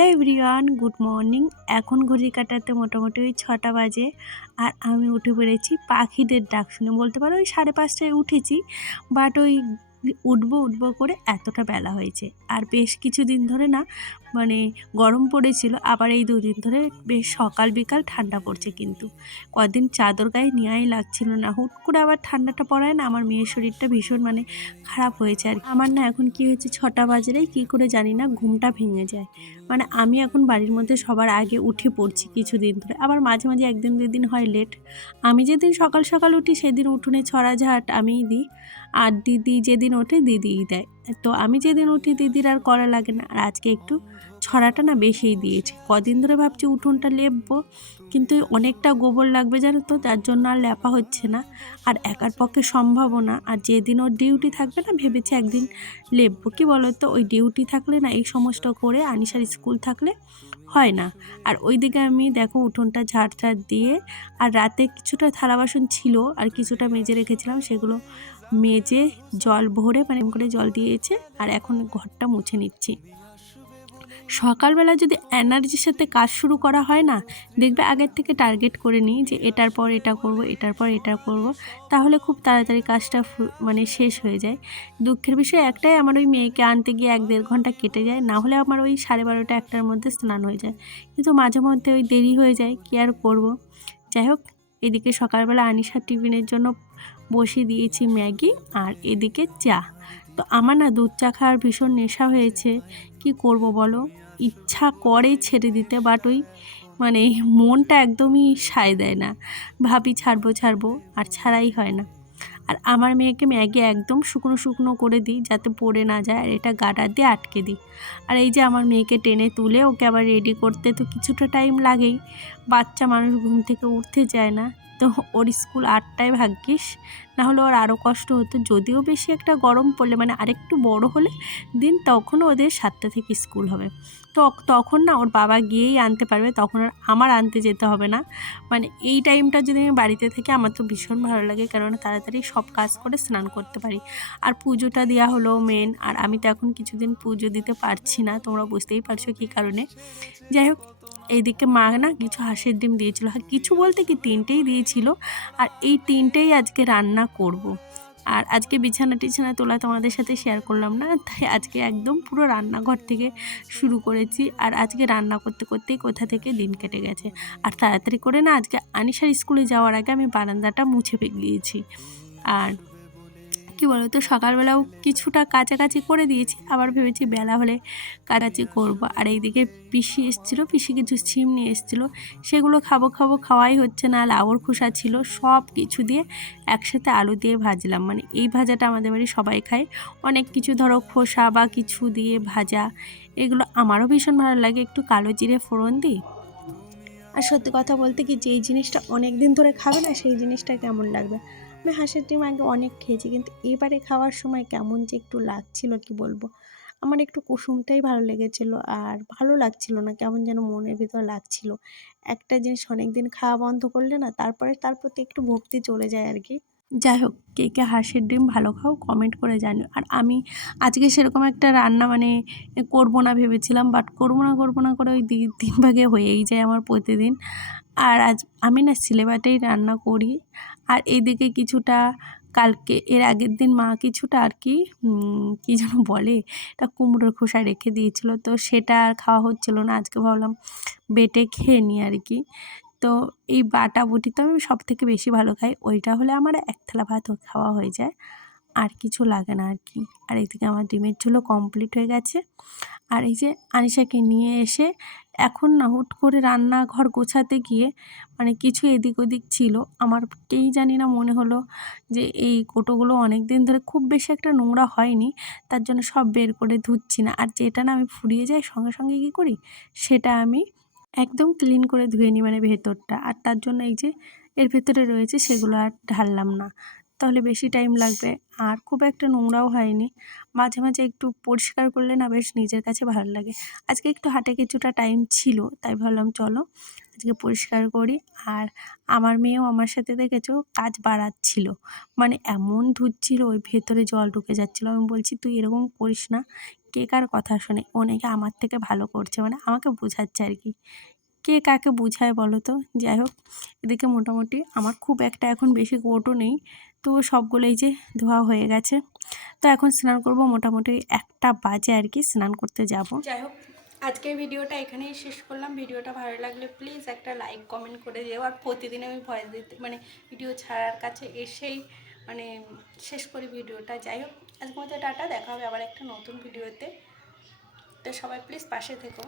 Hello everyone, good morning. এখন ঘড়ির কাঁটাতে মোটামুটি ওই 6টা বাজে। আর আমি উঠে পড়েছি পাখিদের ডাক শুনে। বলতে পারো ওই 5:30টায় উঠেছি, বাট ওই উঠবো উঠবো করে এতটা বেলা হয়েছে। আর বেশ কিছুদিন ধরে না মানে গরম পড়েছিল, আবার এই দুদিন ধরে বেশ সকাল বিকাল ঠান্ডা পড়ছে। কিন্তু কদিন চাদর গায়ে নেওয়াই লাগছিল না, হুট করে আবার ঠান্ডাটা পড়ায় না, আমার মেয়ের শরীরটা ভীষণ খারাপ হয়েছে। আর আমার না এখন কি হয়েছে, 6টা বাজলেই কী করে জানি না ঘুমটা ভেঙে যায়। আমি এখন বাড়ির মধ্যে সবার আগে উঠে পড়ছি কিছুদিন ধরে, আবার মাঝে মাঝে একদিন দুদিন হয় লেট। আমি যেদিন সকাল সকাল উঠি সেদিন উঠোনে ছড়াঝাট আমিই দিই, আর দিদি যেদিন ওঠে দিদিই দেয়। তো আমি যেদিন উঠি দিদির আর করা লাগে না। আর আজকে একটু ছড়াটা না বেশিই দিয়েছে। কদিন ধরে ভাবছি উঠোনটা লেপবো, কিন্তু অনেকটা গোবর লাগবে জানো তো, তার জন্য আর লেপা হচ্ছে না। আর একার পক্ষে সম্ভবও না। আর যেদিন ওর ডিউটি থাকবে না ভেবেছি একদিন লেপবো। কী বলো তো, ওই ডিউটি থাকলে না এই সমস্ত করে, আনিশার স্কুল থাকলে হয় না। আর ওইদিকে আমি দেখো উঠোনটা ঝাড় দিয়ে, আর রাতে কিছুটা থালা বাসন ছিল আর কিছুটা মেজে রেখেছিলাম, সেগুলো মেজে জল ভরে করে জল দিয়েছে। আর এখন ঘরটা মুছে নিচ্ছি। সকালবেলা যদি এনার্জির সাথে কাজ শুরু করা হয় না, দেখবে আগের থেকে টার্গেট করে নিই যে এটার পর এটা করব, এটার পর এটা করব, তাহলে খুব তাড়াতাড়ি কাজটা শেষ হয়ে যায়। দুঃখের বিষয় একটাই, আমার ওই মেয়েকে আনতে গিয়ে 1-1.5 ঘন্টা কেটে যায়, না হলে আমার ওই 12:30 1টার মধ্যে স্নান হয়ে যায়। কিন্তু মাঝে মধ্যে ওই দেরি হয়ে যায়, কী আর করব। যাই হোক, এদিকে সকালবেলা আনিশার টিফিনের জন্য বসিয়ে দিয়েছি ম্যাগি, আর এদিকে চা। তো আমার না দুধ চা খাওয়ার ভীষণ নেশা হয়েছে। কি করব বলো, ইচ্ছা করে ছেড়ে দিতে, বাট ওই মনটা একদমই সায় দেয় না। ভাবি ছাড়বো আর ছাড়াই হয় না। আর আমার মেয়েকে ম্যাগি একদম শুকনো শুকনো করে দিই যাতে পড়ে না যায়, আর এটা গার্ডার দিয়ে আটকে দিই। আর এই যে আমার মেয়েকে টেনে তুলে ওকে আবার রেডি করতে তো কিছুটা টাইম লাগেই। বাচ্চা মানুষ ঘুম থেকে উঠতে চায় না। তো ওর স্কুল 8টায় ভাগ্যিস, না হলে ওর আরও কষ্ট হতো। যদিও বেশি একটা গরম পড়লে আরেকটু বড় হলে দিন, তখনও ওদের 7টা থেকে স্কুল হবে। তো তখন না ওর বাবা গিয়েই আনতে পারবে, তখন আর আমার আনতে যেতে হবে না। এই টাইমটা যদি আমি বাড়িতে থেকে, আমার তো ভীষণ ভালো লাগে, কেননা তাড়াতাড়ি সব কাজ করে স্নান করতে পারি। আর পুজোটা দেওয়া হলো মেন। আর আমি তো এখন কিছুদিন পুজো দিতে পারছি না, তোমরা বুঝতেই পারছো কী কারণে। যাই হোক, এইদিকে মা না কিছু হাঁসের ডিম দিয়েছিল, কিছু বলতে কি 3টেই দিয়েছিল। আর এই 3টেই আজকে রান্না করব। আর আজকে বিছানা টিছানা তোলা তোমাদের সাথে শেয়ার করলাম না, তাই আজকে একদম পুরো রান্নাঘর থেকে শুরু করেছি। আর আজকে রান্না করতে করতেই কোথা থেকে দিন কেটে গেছে। আর তাড়াতাড়ি করে না আজকে আনিশার স্কুলে যাওয়ার আগে আমি বারান্দাটা মুছে দিয়েছি। আর কি বলো তো, সকালবেলাও কিছুটা কাছাকাছি করে দিয়েছি, আবার ভেবেছি বেলা হলে কাছাকাছি করব। আর এইদিকে পিসি এসেছিলো, পিসি কিছু সিম নিয়ে এসেছিলো, সেগুলো খাওয়াই হচ্ছে না। লাউর খোসা ছিল, সব কিছু দিয়ে একসাথে আলু দিয়ে ভাজলাম। এই ভাজাটা আমাদের বাড়ি সবাই খায়। অনেক কিছু ধরো খোসা বা কিছু দিয়ে ভাজা, এগুলো আমারও ভীষণ ভালো লাগে। একটু কালো জিরে ফোড়ন দিই। আর সত্যি কথা বলতে কি, যেই জিনিসটা অনেক দিন ধরে খাবে না, সেই জিনিসটা কেমন লাগবে। আমি হাঁসের ডিম আগে অনেক খেয়েছি, কিন্তু এবারে খাওয়ার সময় কেমন যে একটু লাগছিল, কি বলবো। আমার একটু কুসুমটাই ভালো লেগেছিলো, আর ভালো লাগছিল না, কেমন যেন মনের ভিতর লাগছিল। একটা জিনিস অনেক দিন খাওয়া বন্ধ করলে না, তারপরে তার প্রতি একটু ভক্তি চলে যায় আর কি। যাই হোক, কে কে হাঁসের ডিম ভালো খাও কমেন্ট করে জানিও। আর আমি আজকে সেরকম একটা রান্না করব না ভেবেছিলাম, বাট করবো না করে ওই 3 ভাগে হয়েই যায় আমার প্রতিদিন। আর আজ আমি না সিলেবাটেই রান্না করি। আর এইদিকে কিছুটা কালকে এর আগের দিন মা কিছুটা আর কি কী যেন বলে, এটা কুমড়োর খোসা রেখে দিয়েছিল, তো সেটা আর খাওয়া হচ্ছিল না। আজকে ভাবলাম বেটে খেয়ে নিই আর কি। তো এই বাটাবুটি তো আমি সব থেকে বেশি ভালো খাই, ওইটা হলে আমার 1 থালা ভাত খাওয়া হয়ে যায়, আর কিছু লাগে না আর কি। আর এদিকে আমার ডিমের ঝোলও কমপ্লিট হয়ে গেছে। আর এই যে আনিশাকে নিয়ে এসে এখন না হুট করে রান্নাঘর গোছাতে গিয়ে কিছু এদিক ওদিক ছিল, আমার কেই জানি না মনে হলো যে এই কোটোগুলো অনেক দিন ধরে খুব বেশি একটা নোংরা হয়নি, তার জন্য সব বের করে ধুচ্ছি না। আর যেটা না আমি ফুরিয়ে যাই সঙ্গে সঙ্গে কী করি, সেটা আমি একদম ক্লিন করে ধুয়ে নিই, ভেতরটা। আর তার জন্য এই যে এর ভেতরে রয়েছে সেগুলো আর ঢাললাম না। তাহলে বেশি টাইম লাগবে, আর খুব একটা নোংরাও হয়নি। মাঝে মাঝে একটু পরিষ্কার করলে না বেশ নিজের কাছে ভালো লাগে। আজকে একটু হাতে কিছুটা টাইম ছিল, তাই ভাবলাম চলো আজকে পরিষ্কার করি। আর আমার মেয়েও আমার সাথে দেখেছো কাজ বাড়াচ্ছিল, মানে এমন ধুচ্ছিল ওই ভেতরে জল ঢুকে যাচ্ছিলো। আমি বলছি তুই এরকম করিস না, কে কার কথা শোনে, ও নাকি আমার থেকে ভালো করছে, মানে আমাকে বোঝাচ্ছে আর কি। কে কাকে বুঝায় বলো তো। যাই হোক, এদিকে মোটামুটি আমার খুব একটা এখন বেশি কোটও নেই, তো সবগুলোই যে ধোয়া হয়ে গেছে। তো এখন স্নান করব, মোটামুটি 1টা বাজে আর কি স্নান করতে যাব। যাই হোক, আজকের ভিডিওটা এখানেই শেষ করলাম। ভিডিওটা ভালো লাগলে প্লিজ একটা লাইক কমেন্ট করে দিও। আর প্রতিদিন আমি ভয়েস দিতে মানে ভিডিও ছাড়ার কাছে এসেই মানে শেষ করি ভিডিওটা। যাই হোক, আজকের মতো টাটা, দেখা হবে আবার একটা নতুন ভিডিওতে। তো সবাই প্লিজ পাশে থেকো।